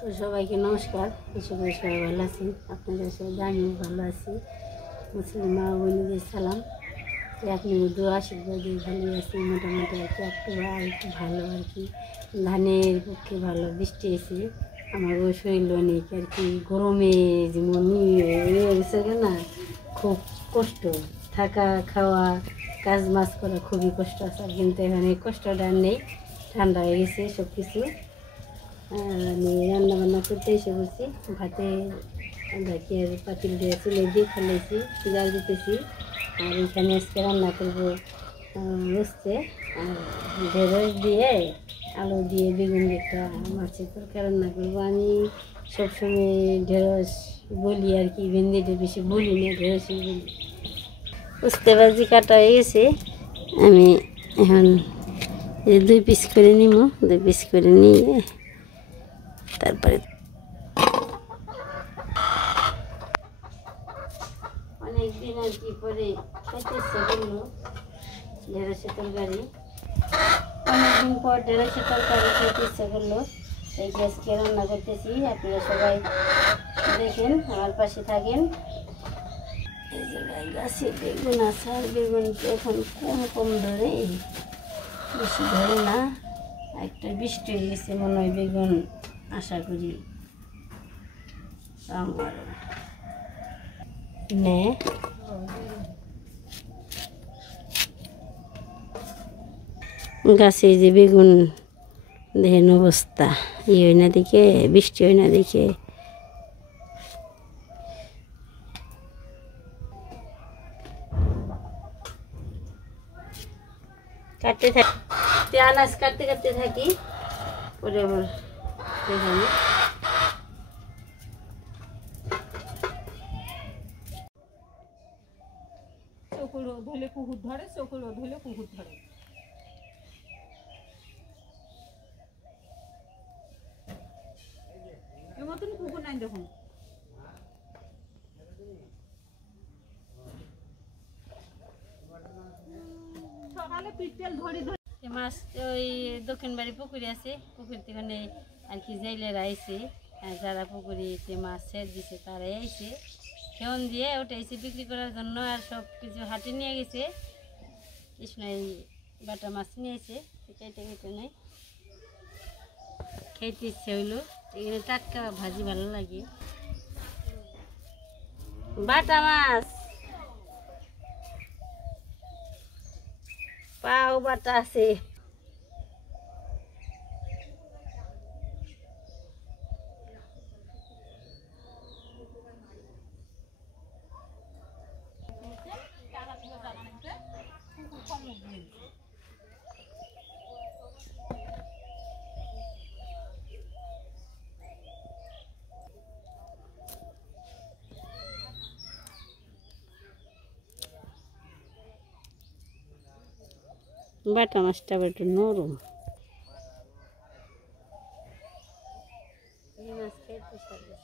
তো সবাইকে নমস্কার। সবাই ভালো আছেন? আপনাদের সাথে আমিও ভালো আছি। মুসলিম মা বোনদের সালাম। তো আপনি দোয়া আশীর্বাদে ভালো আছি, মোটামুটি আর কি একটু ভালো আর কি। ধানের পক্ষে ভালো বৃষ্টি এসে আমারও শরীর অনেক আর কি গরমে যেমন গেছে না, খুব কষ্ট থাকা খাওয়া কাজ মাছ করা খুবই কষ্ট আছে। কিন্তু এখানে কষ্টটা নেই, ঠান্ডা হয়ে গেছে সব কিছু। আমি রান্না বান্না করতে এসে বলছি, ভাতে ভাতের পাতিল দিয়ে চুলে দিয়ে ফেলেছি, জাল দিতেছি। আর এখানে আজকে রান্না করবো রোস্তে আর ঢেঁড়স দিয়ে আলু দিয়ে বেগুন দিয়ে একটা মাছের তরকারি রান্না করবো। আমি সবসময় ঢেঁড়স বলি আর কি, ভেন্ডিটা বেশি বলি না, ঢেঁড়সই বলি। উস্তে ভাজি কাটা হয়ে গেছে, আমি এখন 2 পিস করে নিব। 2 পিস করে নিয়ে তারপরে অনেকদিন আর কি পরে খেতে ইচ্ছে করলো ঢেঁড়সের তরকারি। অনেকদিন পর ঢেঁড়সের তরকারি খেতে ইচ্ছে করলো, এই গ্যাসকে রান্না করতেছি। আপনারা সবাই দেখেন, আমার পাশে থাকেন। এই জায়গায় গাছে বেগুন আছে, আর বেগুন এখন কম ধরে, বেশি ধরে না। একটা বৃষ্টি হয়ে গেছে মনে হয়, বেগুন আশা করি আমার নে গাছে যে বেগুন দেখেন অবস্থা, হয় না দেখে, বৃষ্টি হয় না দেখে। কাটতে থাকি, আনাজ কাটতে কাটতে থাকি, পরে আবার দেখাবো। চোখে রোদ হলে কুকুর ধরে, চোখে রোদ হলে কুকুর ধরে। এর মতন কুকুর নাই দেখুন। সকালে পিঠেল ধরি ধরি মাছ ওই দক্ষিণ বাড়ি পুকুরে আছে, পুকুর থেকে আর কি জেলেরা আইছে, যারা পুকুরিতে মাছ ছেড়ে দিছে তারাই আইছে, খেয়ন দিয়ে ওটাইছে বিক্রি করার জন্য। আর সব কিছু হাটে নিয়ে গেছে, কৃষ্ণাই বাটা মাছ নিয়েছে, কেটে কেটে নেই, খেতে ইচ্ছে হইলো। এখানে টাটকা ভাজি ভালো লাগে। বাটা মাছ পাও বাটা আছে। বাটা মাছটা একটু নরম, এই মাছ খেতে সাথে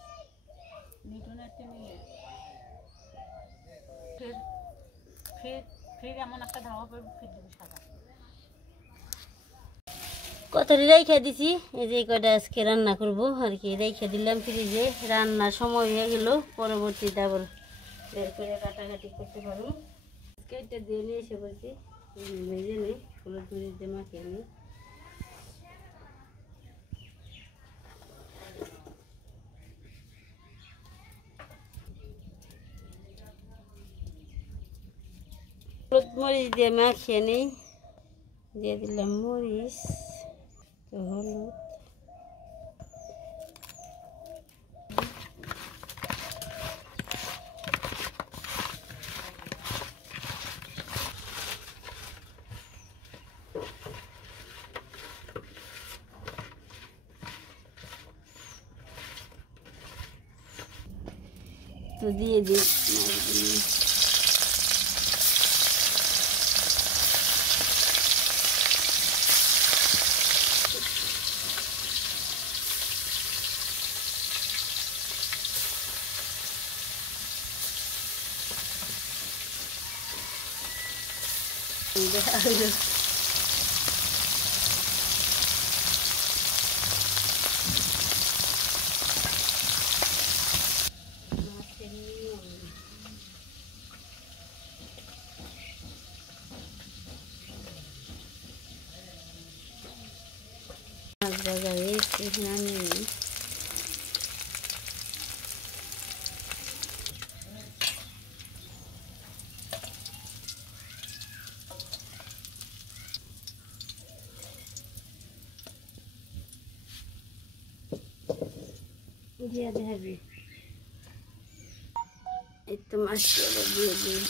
এমন একটা ধাওয়া করে ফির দেবে সাদা। কতটি রেখে দিছি, এই যে কটা আজকে রান্না করবো আর কি, রেখে দিলাম ফ্রিজে। রান্নার সময় হয়ে গেল, পরবর্তীতে আবার বের করে কাটাকাটি করতে পারবো। কেটে দিয়ে নিয়ে এসে বলছি, ভেজে নিই, হলুদ মরিচ দিয়ে মাখিয়ে নিই। হলুদ মরিচ দিয়ে মাখিয়ে নিই, দিয়ে দিলাম মরিচ, হলুদ, তো দিয়ে দিই মাছ ভাজা হয়েছে নামিয়ে নিই। দিয়ে দেবে এই তো মাছটি আবার দিয়ে দিই।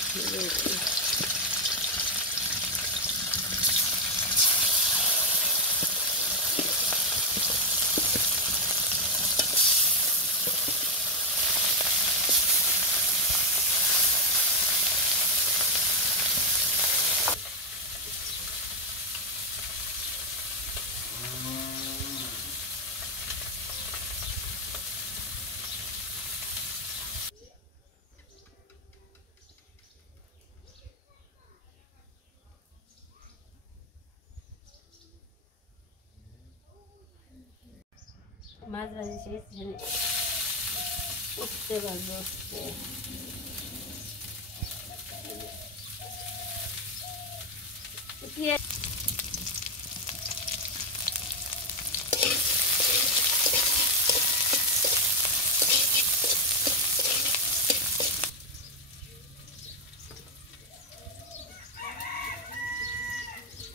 মাছ ভাজি শেষ, উঠতে পারবো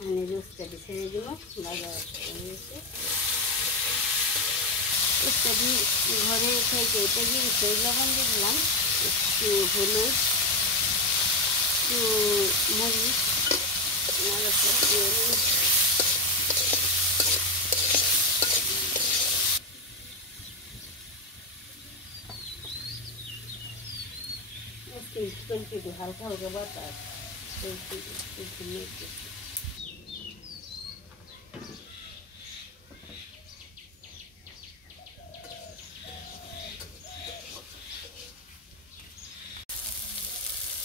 আমি রোস্টাটি ছেড়ে দেবো। ভাজা হয়েছে রোস্টাটি ঘরে থেকে এটা দিয়ে লবণ দিয়ে দিলাম, একটু হলুদ, একটু মরিচ, নাড়াচাড়া দিয়ে একটু হালকা হালকা বাতাস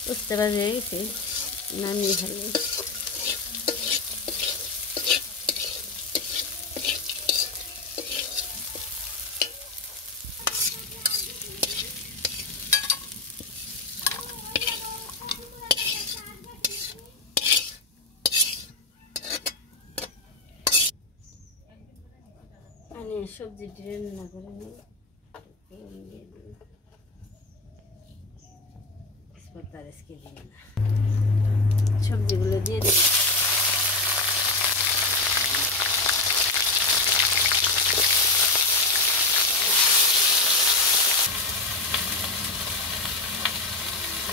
বুঝতে পারা হয়ে গেছে, নামিয়ে ফেলে। আমি সবজিটি রান্না করে নিই, সবজিগুলো দিয়ে দিই।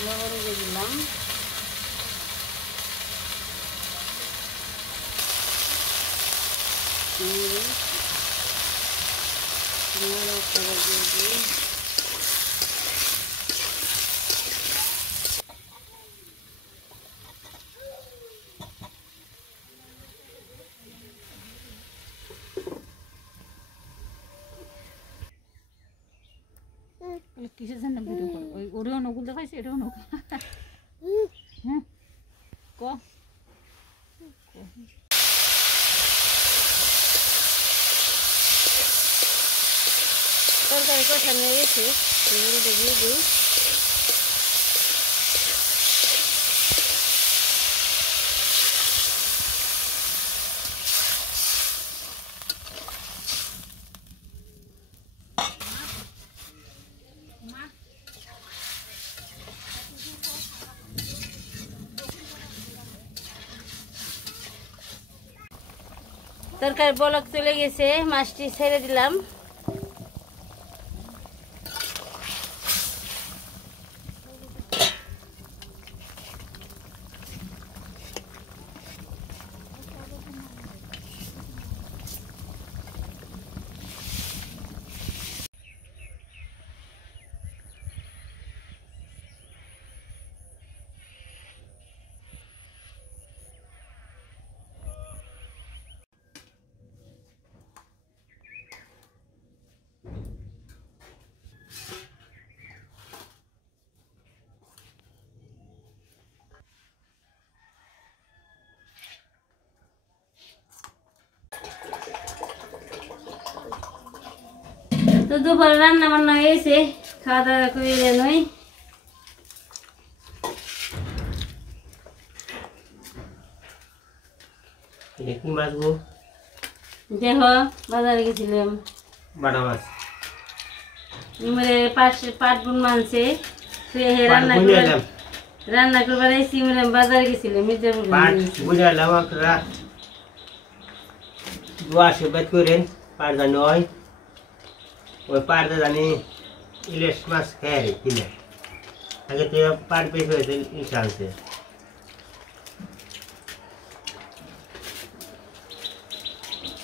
লবণ দিয়ে দিলাম, দিয়ে দিই। কিসের জন্য ভিডিও করো? ওই ওরেও নকুল দেখাইছে, এটাও নকুল। হ্যাঁ ক তরকারি কষানো হয়ে গেছে, দিয়ে দিই। তরকারি বলক চলে গেছে, মাছটি ছেড়ে দিলাম। তো দুপুরে রান্না বান্না হয়েছে, খাওয়া দাওয়া করে নই। কি মাছবো? দেখো বাজারে গেছিলাম বাটা মাছ মানে পাট বুন মানছে রান্না করবার আইসি মানে বাজারে গেছিলাম মির্জাপুর পাট বুঝাইলাম আপনারা দোয়া আশীর্বাদ করেন পাট জানি হয় ওই পাটটা জানি ইলিশ মাছ খেয়ে কিনে আগে তো পাট বেশি হয়েছে ইলিশ আনছে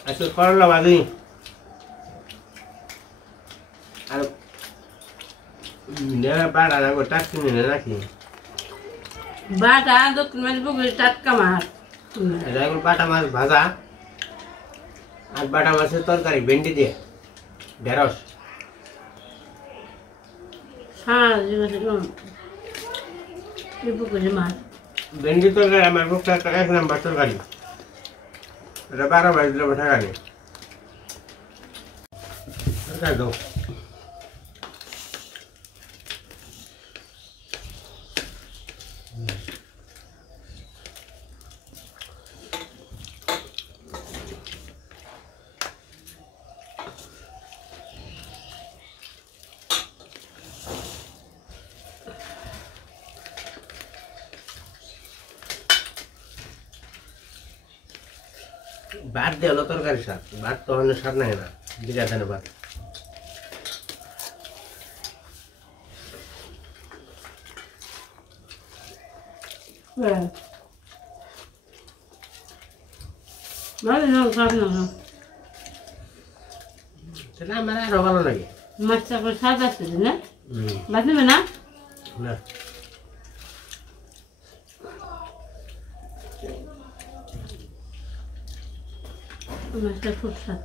আজকে করলা বাদি আর পাট আনা টাক কিনে নাকি বাটা দক্ষিণ মাঝে পুকুরে টাটকা মাছ এখন বাটা মাছ ভাজা আর বাটা মাছের তরকারি ভেন্ডি দিয়ে ঢেঁড়স পুকুরে মাছ ভেন্ডি তরকারি আমার পক্ষে একটা 1 নাম্বার তরকারি এটা 12 বাজ দিলে ঠেকানি তরকারি দাও ভাত দিয়ে হলো তরকারি স্বাদ ভাত তো অন্য স্বাদ নাই না দিঘা ধানে ভাত সেটা আমার আরো ভালো লাগে মাছটা করে স্বাদ আছে না ভাত নেবে না না মাছটা খুব স্বাদ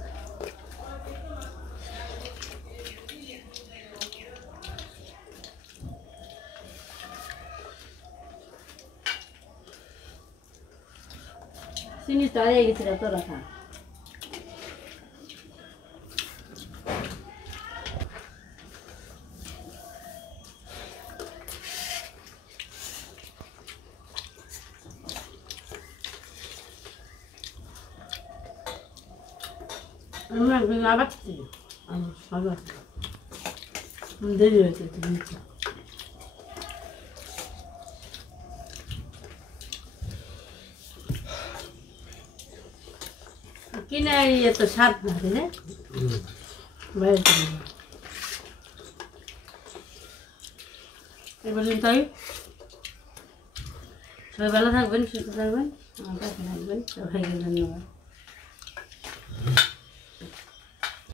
চিনি তো আগে গেছিল তোরা খা আবার দেরি হয়েছে কিনে এত স্বাদ না রে এবার তাই সবাই ভালো থাকবেন সুস্থ থাকবেন আমার কাছে থাকবেন সবাইকে ধন্যবাদ